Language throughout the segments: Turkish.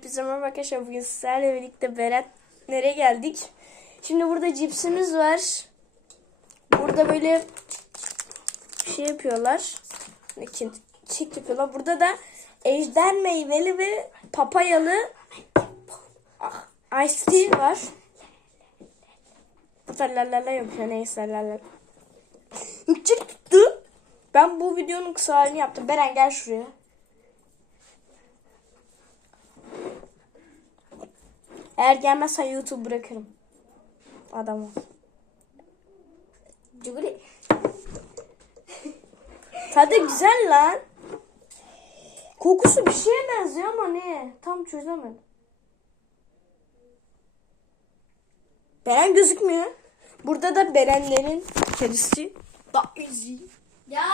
Hepinize merhaba arkadaşlar. Bugün sizlerle birlikte Berat nereye geldik? Şimdi burada cipsimiz var. Burada böyle şey yapıyorlar. Kek yapıyorlar. Burada da ejder meyveli ve papayalı ah, ice tea var. La la yapıyor. Neyse la la. Yüksek tuttu. Ben bu videonun kısa halini yaptım. Beren gel şuraya. Eğer gelmezsen YouTube bırakırım. Adam ol. Cuguli. Tadı güzel lan. Kokusu bir şeye benziyor ama ne? Tam çözemedim. Beren gözükmüyor. Burada da Berenlerin kedisi. Da izi. Ya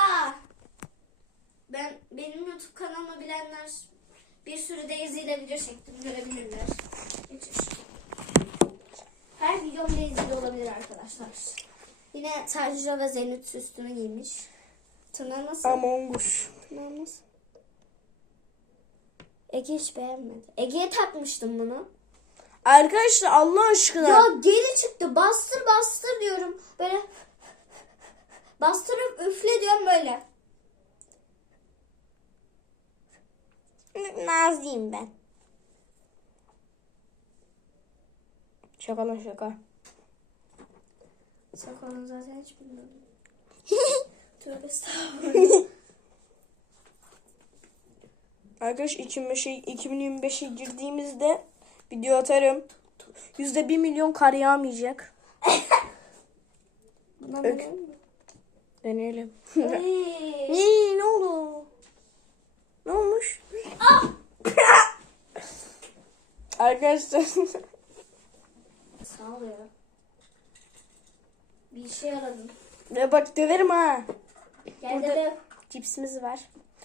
ben benim YouTube kanalımı bilenler bir sürü ile video çektim görebilirler. Her videom ile olabilir arkadaşlar. Yine Sergio ve Zenit üstüne giymiş. Tırnağı nasıl? Among Us. Tırnağı nasıl? Ege hiç beğenmedi. Ege'ye takmıştım bunu. Arkadaşlar Allah aşkına. Ya geri çıktı. Bastır bastır diyorum. Böyle bastırıp üfle diyorum böyle. Nazlıyım ben. Şaka lan şaka. Sakalını zaten hiç bilmiyorum. Tövbe estağfurullah. Arkadaş 2025'e 2025'e girdiğimizde video atarım. Yüzde bir milyon kar yağmayacak. Bundan Ök. mi? Deneyelim. İyi ne oldu? Ne olmuş? Arkadaşlar Sağ ol ya. Bir işe yaradın. ya bak döverim ha. Gel Burada- de döv. Cipsimiz var.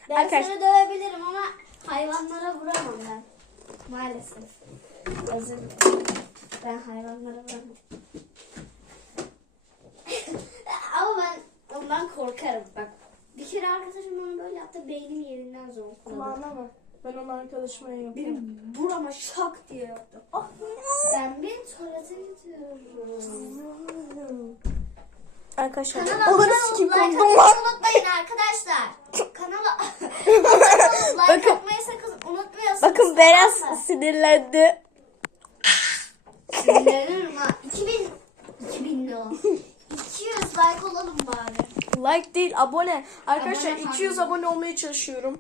Ben Arkadaş- seni dövebilirim ama hayvanlara vuramam ben. Maalesef. Özür dilerim. Ben hayvanlara vuramam. ama ben ondan korkarım bak. Bir kere arkadaşım bana böyle yaptı beynim yerinden zonkladı. Kulağına bak. Ben onu arkadaşıma yapayım. Benim burama şak diye yaptı. Ah, ben bir tuvalete gidiyorum. Arkadaşlar. Kanala abone olup like atmayı unutmayın arkadaşlar. Kanala abone like atmayı sakın unutmayasınız. Bakın Beraz sinirlendi. Sinirlenirim ha. 2000 2000 ne o? 200 like olalım bari. Like değil abone. Arkadaşlar Abone 200 falan. abone olmaya çalışıyorum.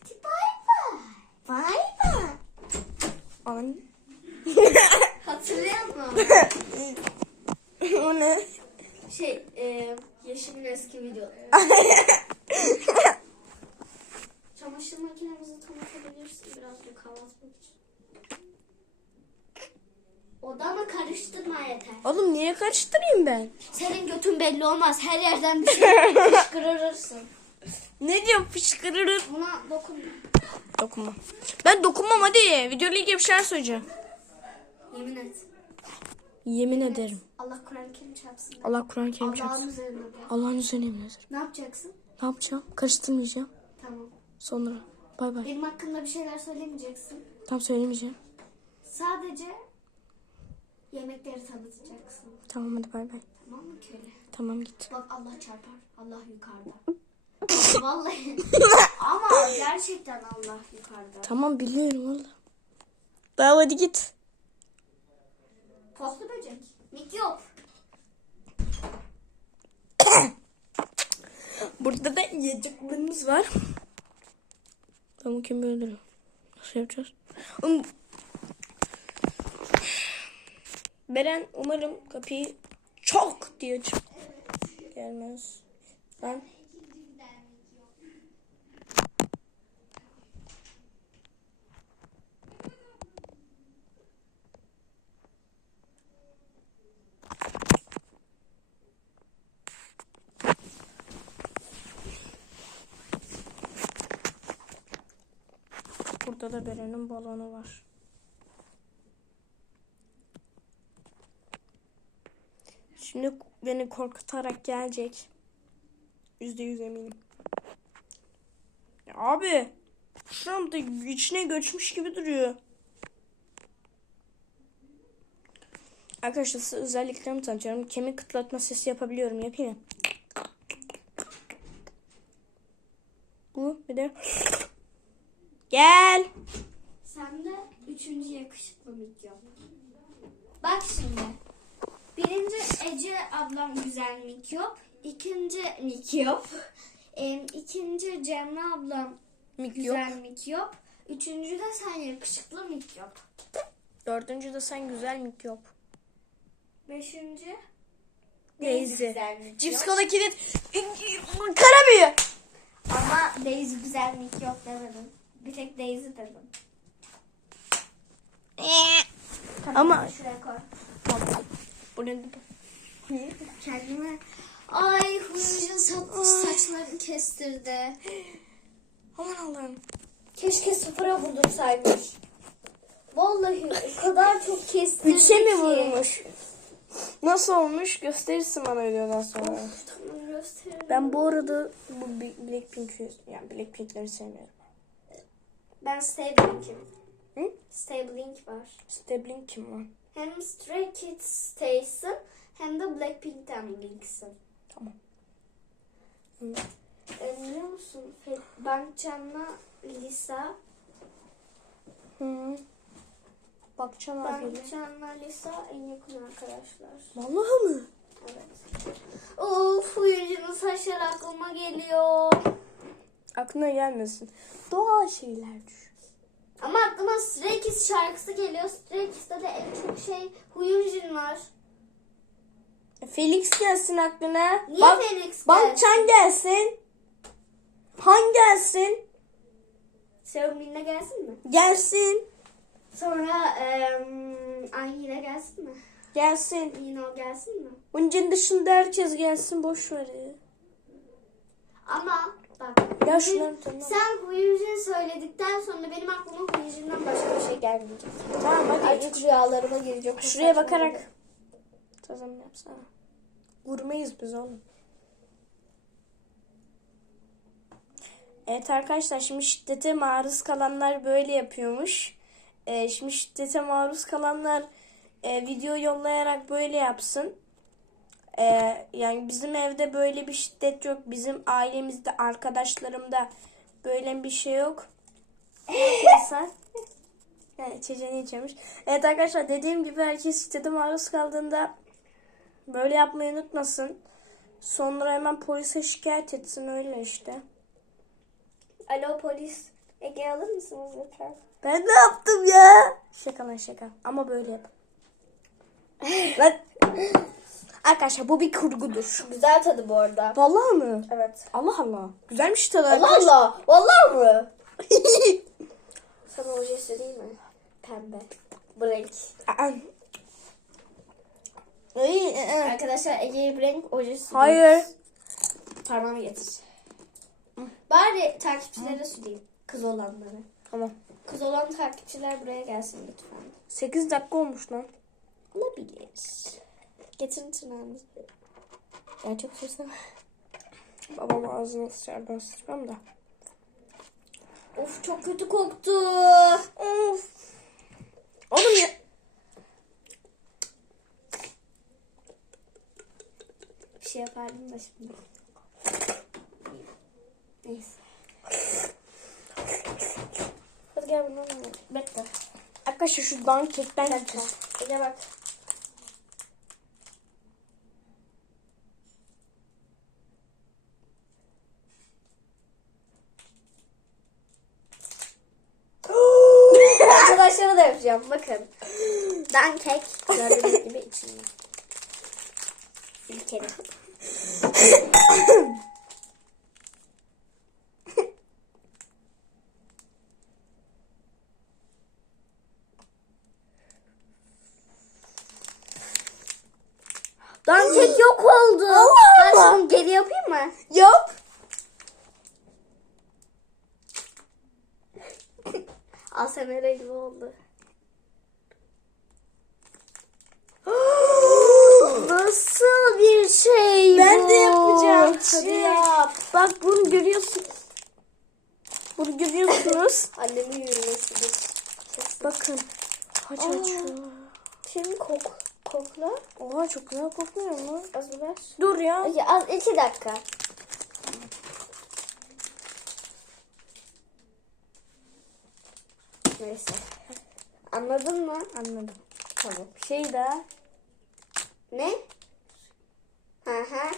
Hadi Bay bay. An. Hatırlıyor musun? o ne? Şey, e, Yeşil'in eski videoları. Çamaşır makinemizi tanıtabilirsin birazcık hava atmak için. Odamı karıştırma yeter. Oğlum niye karıştırayım ben? Senin götün belli olmaz. Her yerden bir şey fışkırırsın. Ne diyorum fışkırırım. Buna dokunma. Dokunma. Ben dokunmam hadi. Videoyla ilgili bir şeyler söyleyeceğim. Yemin et. Yemin ederim. Allah Kur'an-ı Kerim çarpsın. Allah Kur'an Kerim Allah'ın çarpsın. üzerine de. Allah'ın üzerine yemin ederim. Ne yapacaksın? Ne yapacağım? Karıştırmayacağım. Tamam. Sonra. Bay bay. Benim hakkında bir şeyler söylemeyeceksin. Tam söylemeyeceğim. Sadece yemekleri tanıtacaksın. Tamam hadi bay bay. Tamam mı köle? Tamam git. Bak Allah çarpar. Allah yukarıda. Vallahi. Ama gerçekten Allah yukarıda. Tamam biliyorum valla. Tamam hadi git. Poslu böcek. Mikrop. Burada da yiyeceklerimiz var. Tamam kim öldürüyor? Nasıl yapacağız? Oğlum- Beren umarım kapıyı çok diye aç. Gelmez. Ben Burada da Beren'in balonu var. Şimdi beni korkutarak gelecek. Yüzde yüz eminim. Ya abi. Şuram da içine göçmüş gibi duruyor. Arkadaşlar size özelliklerimi tanıtıyorum. Kemik kıtlatma sesi yapabiliyorum. Yapayım mı? Bu bir de Gel. Sen de üçüncü yakışıklı mikyop. Bak şimdi. Birinci Ece ablam güzel mikyop. İkinci mikyop. Em, ikinci Cemre ablam Mikyop. güzel mikyop. Üçüncü de sen yakışıklı mikyop. Dördüncü de sen güzel mikyop. Beşinci Daisy. Cips kola kilit. Kara büyü. Ama Daisy güzel mikyop demedim. Bir tek Daisy dedim. Ama Şuraya koy. bu ne? Kendime ay huyucu sa- saçlarını kestirdi. Aman Allah'ım. Keşke sıfıra vurdursaymış. Vallahi o kadar çok kestirdi Üçe mi vurmuş? Nasıl olmuş? Gösterirsin bana videodan sonra. Ben bu arada bu Bi- Blackpink'i yani Blackpink'leri sevmiyorum. Ben Stay Blink'im. Hı? Stay Blink var. Stebling kim lan? Hem Stray Kids Stay'sın hem de Blackpink'ten Blink'sin. Tamam. Hı. E, biliyor musun? Bankcan'la Lisa. Hı. Bakacağım abi. Bankcan'la Lisa en yakın arkadaşlar. Vallahi mı? Evet. Of huyucunun saçları aklıma geliyor. Aklına gelmesin. Doğal şeyler düşün. Ama aklıma Stray Kids şarkısı geliyor. Stray Kids'te de en çok şey Huyucun var. Felix gelsin aklına. Niye Bak, Felix Bakçan gelsin. Han gelsin. Seomin'le gelsin mi? Gelsin. Sonra eee Ahire gelsin mi? Gelsin. Yine o gelsin mi? Bunun dışında herkes gelsin. Boş ver ya. Ama bak. Ya şunları tamam. Sen Huyucun söyledikten sonra benim aklıma Huyucun'dan başka bir şey gelmeyecek. Tamam hadi. Artık rüyalarıma girecek. o Şuraya bakarak. Tazam yapsana. Vurmayız biz oğlum. Evet arkadaşlar şimdi şiddete maruz kalanlar böyle yapıyormuş. Ee, şimdi şiddete maruz kalanlar e, video yollayarak böyle yapsın. Ee, yani bizim evde böyle bir şiddet yok. Bizim ailemizde, arkadaşlarımda böyle bir şey yok. Yapıyorsa yani içeceğini içiyormuş. Evet arkadaşlar dediğim gibi herkes şiddete maruz kaldığında böyle yapmayı unutmasın. Sonra hemen polise şikayet etsin öyle işte. Alo polis. Ege alır mısınız lütfen? Ben ne yaptım ya? Şaka lan şaka. Ama böyle yap. Lan. Arkadaşlar bu bir kurgudur. Güzel tadı bu arada. Vallahi mı? Evet. Allah Allah. Güzelmiş tadı. Allah arkadaşlar. Allah. Vallahi mı? Sana ojesi değil mi? Pembe. Renk. Aa. Ay, ı, ı. Arkadaşlar Ege'ye bir renk ojesi. Hayır. Parmağımı getir. Bari takipçilere süreyim. Kız olanları. Tamam. Kız olan takipçiler buraya gelsin lütfen. 8 dakika olmuş lan. Olabilir. Getirin tırnağınızı. Ya çok sürsem. Babam ağzına sıçar ben sıçmam da. Of çok kötü koktu. Of. Oğlum ya. Bir şey yapardım da şimdi. Neyse. Hadi gel bundan. Bekle. Arkadaşlar şu dan kekten Bir dakika. gideceğiz. Ege bak. Arkadaşlara da yapacağım. Bakın. Ben kek gördüğünüz gibi içinde. İlkerim. Dan kek yok oldu. Allah Ben Allah. şunu geri yapayım mı? Yap. Asemere gibi oldu. Nasıl bir şey Ben bu? de yapacağım. Hadi Şey. yap. Bak bunu görüyorsun. Burada görüyorsunuz. Annemin yürümesidir. Bakın. Haç açıyor. Şimdi kok. Kokla. Oha çok güzel kokuyor mu? Az ver. Dur ya. Ya, az iki dakika. Neyse. Anladın mı? Anladım. Tamam. Şey daha. Ne? Hı hı.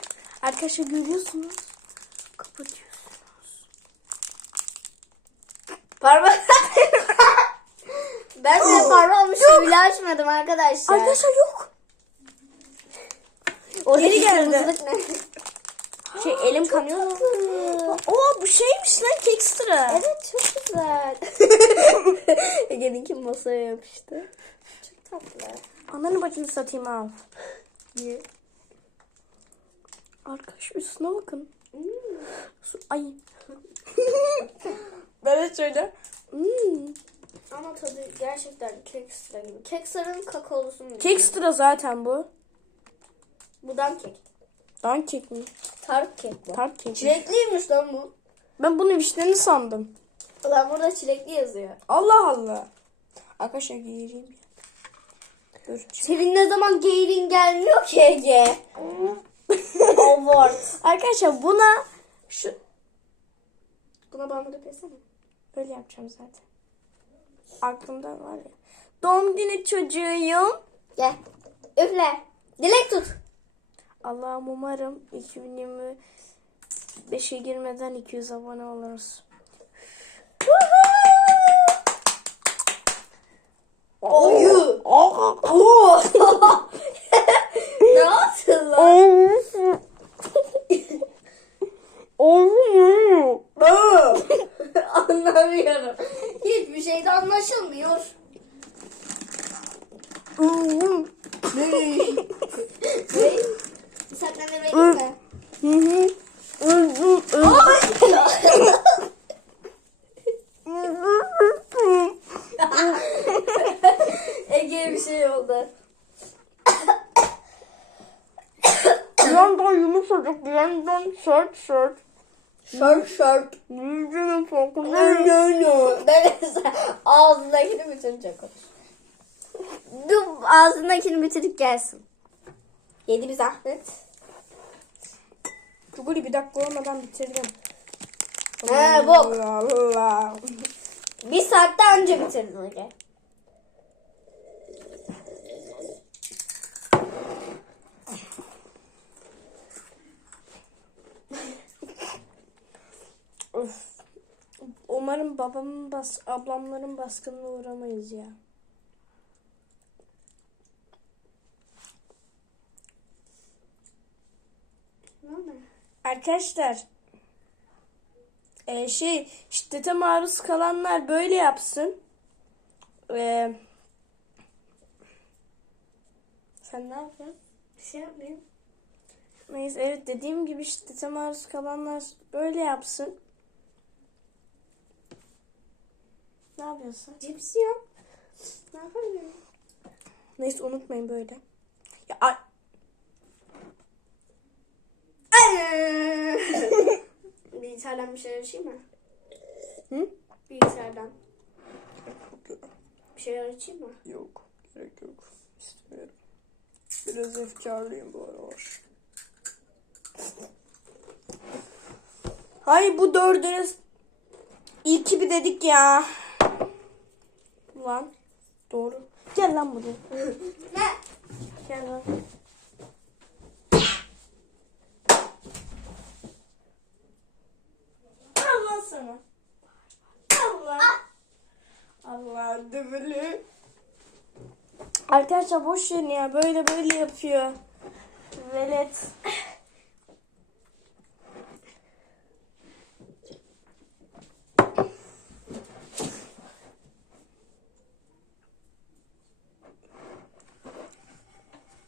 Arkadaşlar görüyorsunuz. Kapatıyorsunuz. Parmak. ben de parmağımı bile açmadım arkadaşlar. Arkadaşlar yok. o geri geri geldi. Şey elim kanıyor. Oo bu şeymiş lan kekstra. Evet çok güzel. Ege'ninki masaya yapıştı. Çok tatlı. Ananı bacını satayım al. Niye? Arkadaş üstüne bakın. Hmm. Ay. Böyle şöyle. Hmm. Ama tadı gerçekten kek sıra gibi. Kek sıranın kakaolusu mu? Kekstra zaten bu. Budan kek. Dan kek mi? Tart kek bu. Tart kek. mi? Çilekliymiş lan bu. Ben bunu vişneli sandım. Ulan burada çilekli yazıyor. Allah Allah. Arkadaşlar giyireyim. Dur. Senin ne zaman geyrin gelmiyor ki Ege? Avart. Arkadaşlar buna şu Buna bandırıp yesene. böyle yapacağım zaten. Aklımda var ya. Doğum günü çocuğuyum. Gel. Üfle. Dilek tut. Allah'ım umarım 2025'e girmeden 200 abone oluruz. Oyu. Oo. ne yaptın lan? Anlamıyorum. Hiçbir şey de anlaşılmıyor. ne? Senden vereyim mi? Ege'ye bir şey oldu. Bir yandan yumuşacık bir yandan sert sert. Şart şart. Yüzünün farkında. No no. Neyse ağzındakini bitirecek o. Dur ağzındakini bitirip gelsin. Yedi bir zahmet. Çukuri bir dakika olmadan bitirdim. He bok. Allah Allah. Bir saatten önce bitirdin Ege. Of. Umarım babamın bas ablamların baskınına uğramayız ya. Arkadaşlar e, şey şiddete maruz kalanlar böyle yapsın. E, sen ne yapıyorsun? Bir şey yapmayayım. Neyse evet dediğim gibi şiddete maruz kalanlar böyle yapsın. Ne yapıyorsun? Cips ya. Ne yapayım? Neyse unutmayın böyle. Ya, ay- Bilgisayardan bir şeyler açayım mı? Hı? Bilgisayardan bir şeyler açayım mı? Yok. Gerek yok. İstemiyorum. Biraz efkarlıyım bu aralar. Hayır bu dördünü iyi ki bir dedik ya. Lan. Doğru. Gel lan buraya. Ne? Gel lan. Allah sana. Allah. Allah dövülü. Arkadaşlar boş verin ya. Böyle böyle yapıyor. Velet.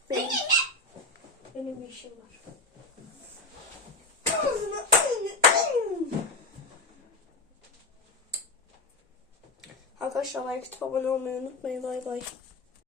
Benim, benim bir işim var. Arkadaşlar like abone olmayı unutmayın. Bay bay.